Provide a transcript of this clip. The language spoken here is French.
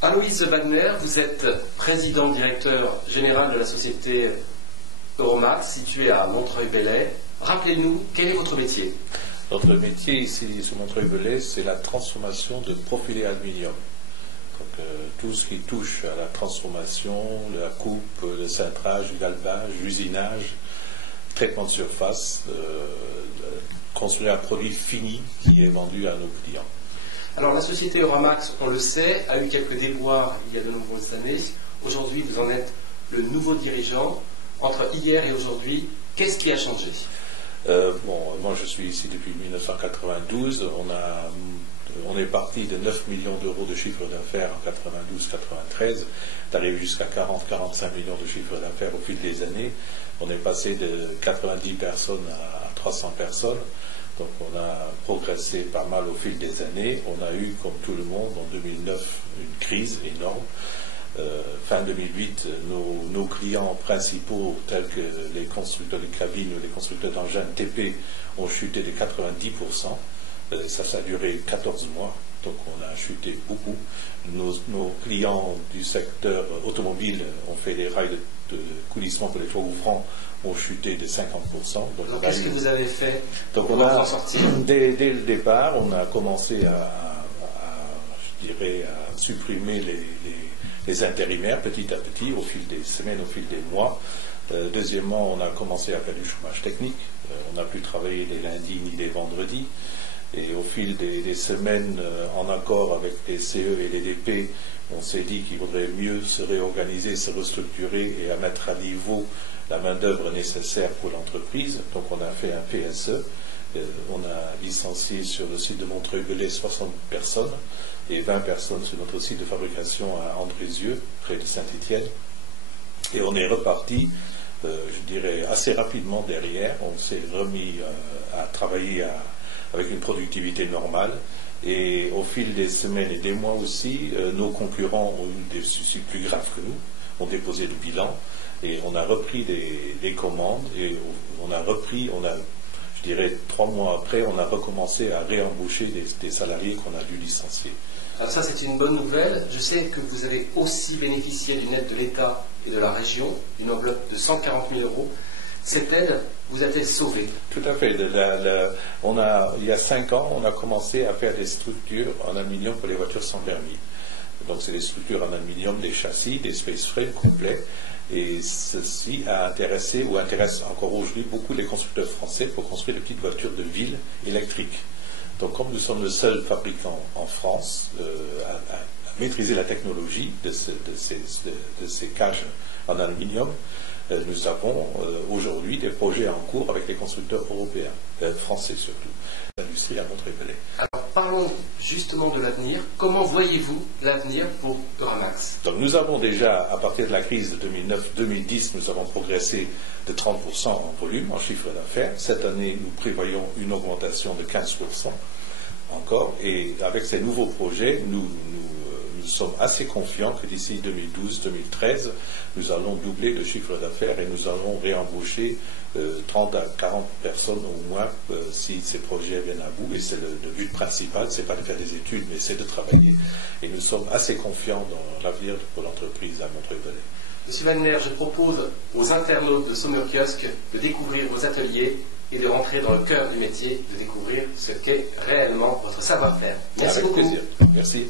Aloïse Wagner, vous êtes président-directeur général de la société Euromax, située à Montreuil-Bellay. Rappelez-nous, quel est votre métier? Notre métier ici sur Montreuil-Bellay, c'est la transformation de profilés aluminium. Donc, tout ce qui touche à la transformation, la coupe, le cintrage, le galvage, l'usinage, traitement de surface, construire un produit fini qui est vendu à nos clients. Alors la société Euromax, on le sait, a eu quelques déboires il y a de nombreuses années. Aujourd'hui, vous en êtes le nouveau dirigeant. Entre hier et aujourd'hui, qu'est-ce qui a changé? Moi je suis ici depuis 1992. On est parti de 9 millions d'euros de chiffre d'affaires en 92-93, d'arriver jusqu'à 40-45 millions de chiffre d'affaires au fil des années. On est passé de 90 personnes à 300 personnes. Donc on a progressé pas mal au fil des années. On a eu, comme tout le monde, en 2009, une crise énorme. Fin 2008, nos clients principaux, tels que les constructeurs de cabines ou les constructeurs d'engins TP, ont chuté de 90%. Ça a duré 14 mois, donc on a chuté beaucoup. Nos clients du secteur automobile ont fait des rails de coulissement pour les toits ouvrants, ont chuté de 50%. Donc qu'est-ce que vous avez fait pour en sortir? Dès le départ, on a commencé à supprimer les intérimaires petit à petit, au fil des semaines, au fil des mois. Deuxièmement, on a commencé à faire du chômage technique. On n'a plus travaillé les lundis ni les vendredis. Et au fil des semaines, en accord avec les CE et les DP, on s'est dit qu'il vaudrait mieux se réorganiser, se restructurer et à mettre à niveau la main-d'œuvre nécessaire pour l'entreprise. Donc on a fait un PSE. On a licencié sur le site de Montreuil-Bellay 60 personnes et 20 personnes sur notre site de fabrication à Andrézieux, près de Saint-Étienne. Et on est reparti, je dirais, assez rapidement derrière. On s'est remis à travailler avec une productivité normale. Et au fil des semaines et des mois aussi, nos concurrents ont eu des soucis plus graves que nous, ont déposé le bilan. Et on a repris des commandes et je dirais 3 mois après, on a recommencé à réembaucher des salariés qu'on a dû licencier. Alors ça, c'est une bonne nouvelle. Je sais que vous avez aussi bénéficié d'une aide de l'État et de la région, une enveloppe de 140 000 euros. Cette aide vous a-t-elle sauvé? Tout à fait. Il y a 5 ans, on a commencé à faire des structures en aluminium pour les voitures sans permis. Donc c'est des structures en aluminium, des châssis, des space frames complets. Et ceci a intéressé ou intéresse encore aujourd'hui beaucoup les constructeurs français pour construire des petites voitures de ville électriques. Donc comme nous sommes le seul fabricant en France à maîtriser la technologie de ces cages en aluminium, nous avons aujourd'hui des projets en cours avec les constructeurs européens, français surtout, l'industrie à Montreuil-Bellay. Alors parlons justement de l'avenir. Comment voyez-vous l'avenir pour Euromax? Donc nous avons déjà, à partir de la crise de 2009-2010, nous avons progressé de 30% en volume, en chiffre d'affaires. Cette année, nous prévoyons une augmentation de 15% encore. Et avec ces nouveaux projets, nous sommes assez confiants que d'ici 2012-2013, nous allons doubler le chiffre d'affaires et nous allons réembaucher 30 à 40 personnes au moins si ces projets viennent à bout. Et c'est le but principal, c'est pas de faire des études, mais c'est de travailler. Et nous sommes assez confiants dans l'avenir pour l'entreprise à Montreuil-Bellay. Monsieur Wagner, je propose aux internautes de Sommer Kiosque de découvrir vos ateliers et de rentrer dans le cœur du métier, de découvrir ce qu'est réellement votre savoir-faire. Merci beaucoup. Avec plaisir. Merci.